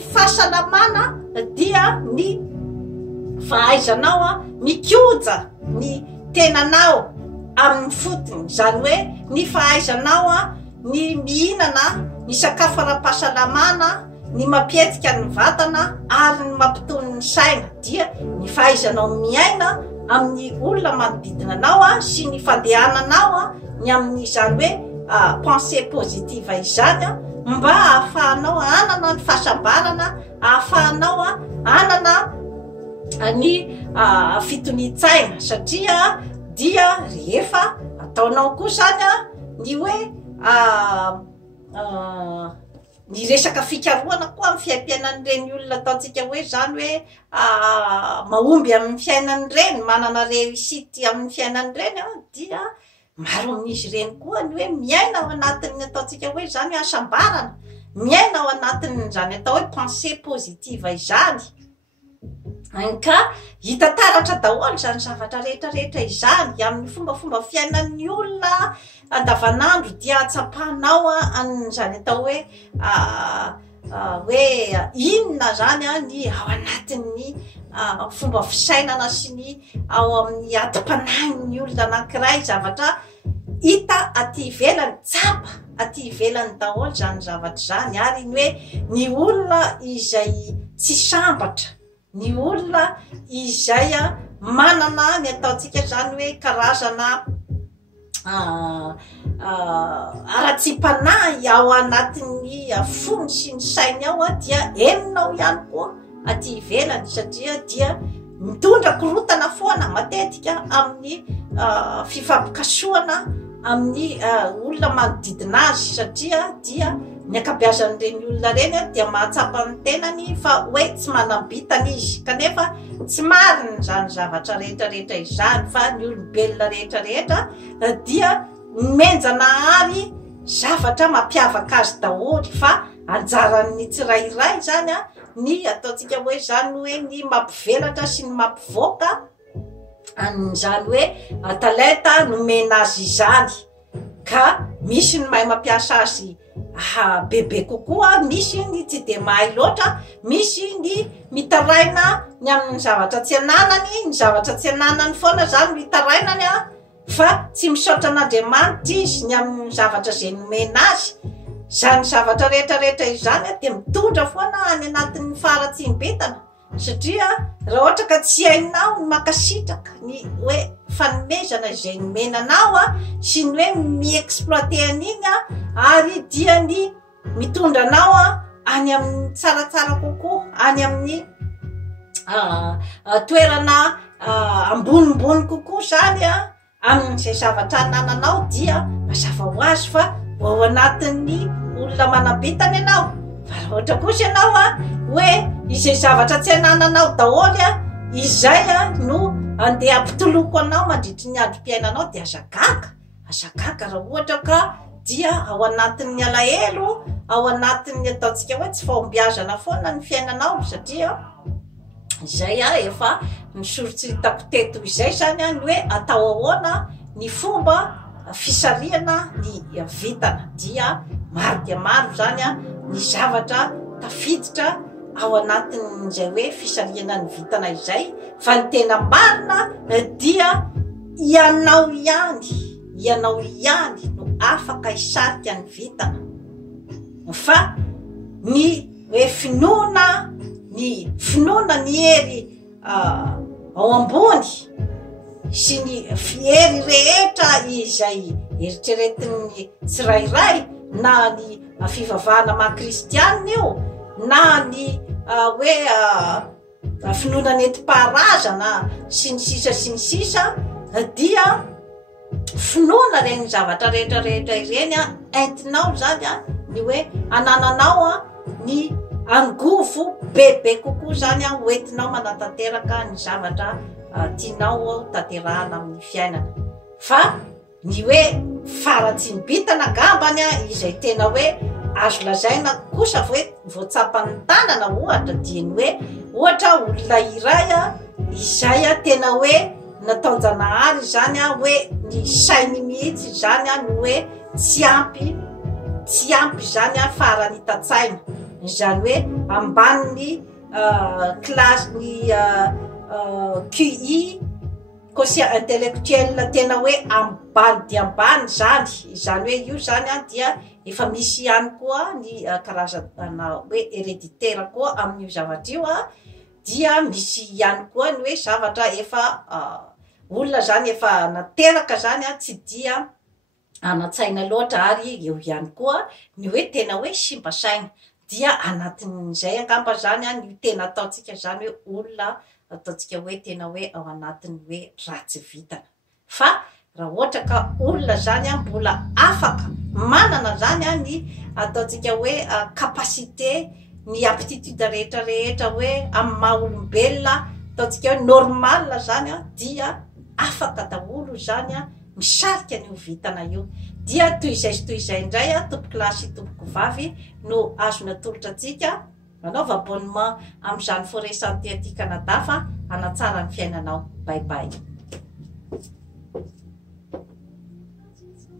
ny fahasalamana dia ny fahaizanao a mikoja ny tenanao amin'ny fotony, zany hoe ny fahaizanao a ny mihinana ny sakafo ara-pahasalamana, ny mampietsika ny vatana ary ny mampitony ny saina, dia ny fahaizanao miaina amin'ny olona manodidina anao a sy ny fandehananao a ny amin'ny zany hoe pensée positive izany a, mba ahafahanao anana ny fahasambarana, ahafahanao a anana ny fitoni-tsaina, satria dia rehefa ataonao koa zany a ny hoe ny resaka fikarohana koa amin'ny fiaim-piainan'ireny olona ataontsika hoe zany hoe mahomby amin'ny fiainan'ireny, manana réussite amin'ny fiainan'ireny a, dia maro amin'izy ireny koa ny hoe miaina ao anatin'ny ataontsika hoe zany hasambarana, miaina ao anatin'ny zany atao hoe pensée positive izany. Ka hita taratra daholo zany zavatra rehetrarehetra izany amin'ny fombafomba fiainan'ny olona andavanandro, dia atsapanao zany atao hoe inona zany a ny ao anatin'ny fomba fisainana sy ny ao amin'ny ati-panahin'ny olona anankiray, zavatra hita aty ivelany, tsapa aty ivelany daholo zany zavatra zany, ary ny hoe ny olona izay tsy sambatra, ny olona izay manana ny ataontsika zany hoe karazana ara-tsi-panahy ao anatin'ny fony sy ny sainy ao a, dia eninao ihany koa aty ivelany, satria dia mitondra korotana foana matetika amin'ny fifampikasoana amin'ny olona manodidina azy, satria dia ny akabeazan'ireny olona reny a dia mahatsapa ny tenany fa hoe tsy manambitana izy, kanefa tsy marina zany zavatra rehetrarehetra izany, fa ny olombelona rehetrarehetra dia menjana ary zavatra mampiavaka azy daholo, fa anjaran'ny tsirairay zany a ny ataontsika hoe zany hoe ny mampivelatra sy ny mampivoaka zany hoe talenta nomena azy izany. Ka misy ny mahay mampiasa azy bebe kokoa, misy ny tsy de mahay loatra, misy ny mitaraina ny amin'ny zavatra tsy ananany, ny zavatra tsy ananany foana zany mitarainany a, fa tsy misaotra an'Andriamanitra izy ny amin'ny zavatra zay nomena azy. Zany zavatra rehetrarehetra izany a dia mitondra foana any anatin'ny faharatsimbetana, satria raha ohatra ka tsy hainao ny makasitraka ny hoe fanomezana izay nomenanao a sy ny hoe mi-exploiter an'iny a, ary dia ny mitondra anao a any amin'ny tsaratsara kokoa, any amin'ny toerana ambonimbony kokoa zany a amin'izay zavatra anananao, dia mazava ho azy fa ao anatin'ny olona manambitana ianao. Fa raha ohatra kosa ianao a hoe izay zavatra tsy anananao daholo a, izay no andeha ampitoloko anao mandritry ny androm-piainanao, dia azagaka raha ohatra ka dia ao anatin'ny alahelo, ao anatin'ny ataontsika hoe tsy fahombiazana foana ny fiainanao, satria izay efa nisorotsy hitako teto izay zany ny hoe atao ahoana ny fomba fisarihana ny vitana, dia maro dia maro zany ny zavatra tafiditra ao anatin'izay hoe fisarihana ny vitana izay, fa ny tena marina dia ianao ihany no afaka hisarika ny vitana, fa ny hoe finoana ny hery ao ambony sy ny fiery rehetra izay eritreretin'ny tsirairay, na ny fivavahana maha-kristianina io, na ny hoe finoana nentim-paharazana sy ny sisa dia finoana reny zavatra rehetrarehetra ireny entinao zany ny hoe anananao ny angovo bebe kokoa zany hoentinao manatanteraka ny zavatra tianao tanterahana amin'ny fiainana. Fa ny hoe faratsimbitana gambany izay tena hoe azo lazaina kosa hoe voatsapan'ny tanana ohatra, dia ny hoe ohatra olona iray izay tena hoe nataon-janahary zany hoe ny sainy mihitsy zany no hoe tsy ampy zany faran'hitan-tsaina, zany hoe ambaniny classe ny QI quotient intellectuel tena hoe ambany dia ambany zany hoe io zany a dia efa misy ihany koa ny karazana hoe héréditaire koa amin'io zavatra io a dia misy ihany koa ny hoe zavatra efa olona zany efa nateraka zany a tsy dia anatsaina loatra ary eo ihany koa ny hoe tena hoe simba saina dia anatin'izay angamba zany a ny tena ataontsika zany hoe olona ataontsika hoe tena hoe ao anatiny hoe ratsy vitana fa raha ohatra ka olona zany a mbola afaka manana zany a ny ataontsika hoe capacité ny aptitude rehetrarehetra hoe amin'ny maha olombelona ataontsika hoe normal zany a dia afaka daholo zany a misarika an'io vitana io dia toy izay indray a tompoky lahy sy tompoky vavy no azona tolotra atsika anaova abonnement amin'izany forêt santé aty Canada fa hanatsara ny fiainanao. Bye bye.